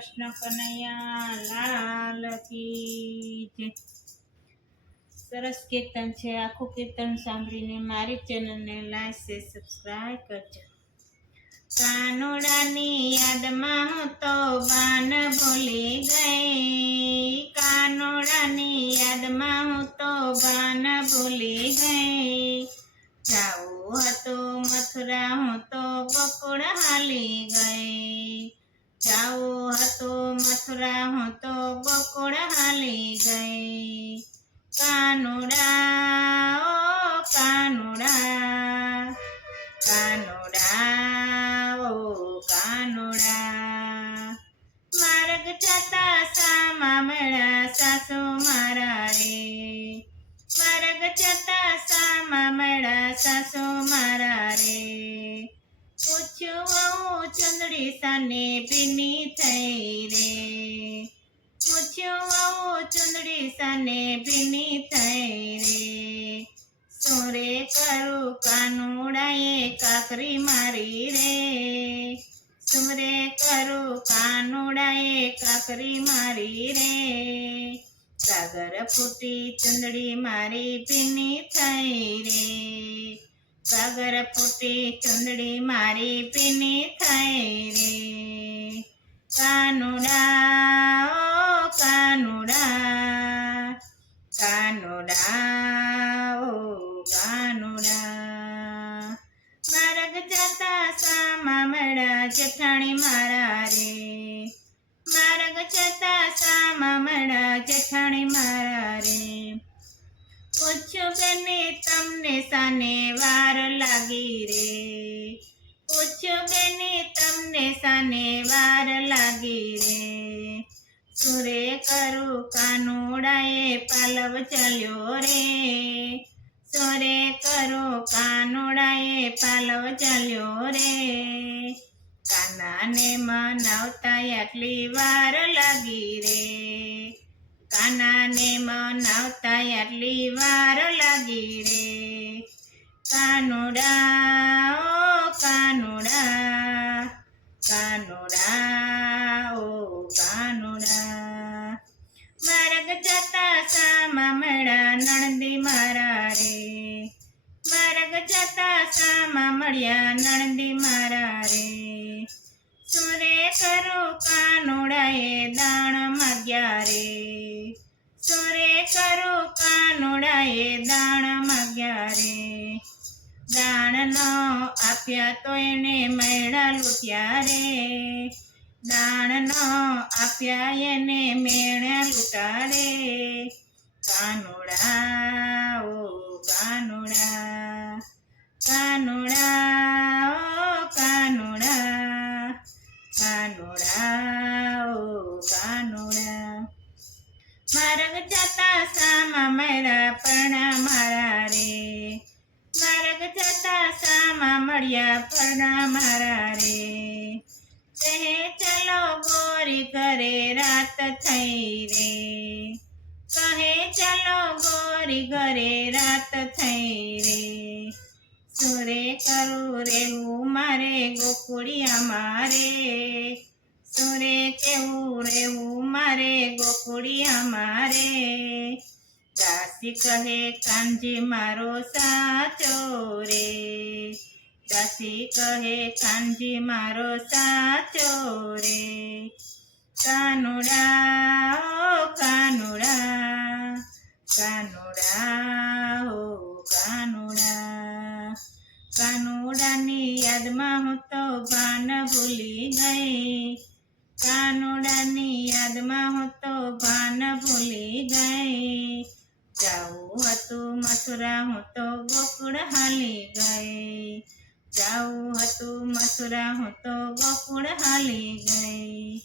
કૃષ્ણ કનૈયા લાલ કી જય। સરસ કીર્તન છે। આખું કીર્તન સાંભળીને મારી ચેનલને લાઈક શેર સબસ્ક્રાઇબ કરજો। કાનુડાની યાદમાં હું તો ગાન ભૂલી ગઈ, કાનુડાની યાદમાં હું તો ગાન ભૂલી ગઈ। જાવું હતું મથુરા હું તો ગોકુળ હાલી ગઈ, જાવું હતું મથુરા હું તો ગોકુળ હાલી ગઈ। કાનુડા ઓ કાનુડા, કાનુડા ઓ કાનુડા, માર્ગ જતા સામા મળ્યા સાસુ મારા રે, માર્ગ જતા સામા મળ્યા સાસુ મારા રે। પૂછ્યું હું ચુંદડી સાને ભીની થઈ રે, પૂછ્યું હું ચુંદડી સાને ભીની થઈ રે। શું રે કરું કાનુડાએ કાકરી મારી રે, શું રે કરું કાનુડાએ કાકરી મારી રે। સાગર ફૂટી ચુંદડી મારી ભીની થઈ રે, સાગર ફૂટી ચુંદડી મારી ભીની થઈ રે। કાનુડા ઓ કાનુડા, કાનુડા ઓ કાનુડા, માર્ગ જતા સામા મળ્યા જેઠાણી મારા રે, માર્ગ જતા સામા મળ્યા જેઠાણી મારા રે। પૂછ્યું બેને તમને સાને વાર લાગી રે, પૂછ્યું બેને તમને સાને વાર લાગી રે। શું રે કરું કાનુડાએ પાલવ ચાલ્યો રે, શું રે કરું કાનુડાએ પાલવ ચાલ્યો રે। કાનાને મનાવતા આટલી વાર લાગી રે, કાનાને મનાવતા આટલી વાર લાગી રે। કાનુડા ઓ કાનુડા, કાનુડા ઓ કાનુડા, માર્ગ જતા સામા મળ્યા નણંદી મારા રે, માર્ગ જતા સામા મળ્યા નણંદી મારા રે। શું રે કરું કાનુડાએ દાણ માગ્યા રે, શું રે કરું કાનુડાએ દાણ માગ્યા રે। દાણ ન આપ્યા તો એને મેળા લૂટ્યા રે, દાણ ન આપ્યા એને મેળા લૂટા રે। કાનુડા ઓ કાનુડા, કાનુડા ઓ કાનુડા, કાનુડા ઓ કાનુડા, માર્ગ જતા સામા મળ્યા પરણા મારા રે, માર્ગ જતા સામા મળ્યા પરણા મારા રે। કહે ચલો ગોરી ઘરે રાત થઈ રે, કહે ચલો ગોરી ઘરે રાત થઈ રે। શું રે કરું રેવું મારે ગોકુળિયા મારે, શું રે કેવું રેવું મારે ગોકુળિયા મારે। દાસી કહે કાનજી મારો સાચો રે, દાસી કહે કાનજી મારો સાચો રે। કાનુડા ઓ કાનુડા, કાનુડા ઓ કાનુડા, કાનુડાની યાદમાં હું તો ગાન ભૂલી ગઈ, કાનુડાની યાદમાં હું તો ગાન ભૂલી ગઈ। જાવું હતું મથુરા હું તો ગોકુળ હાલી ગઈ, જાવું હતું મથુરા હું તો ગોકુળ હાલી ગઈ।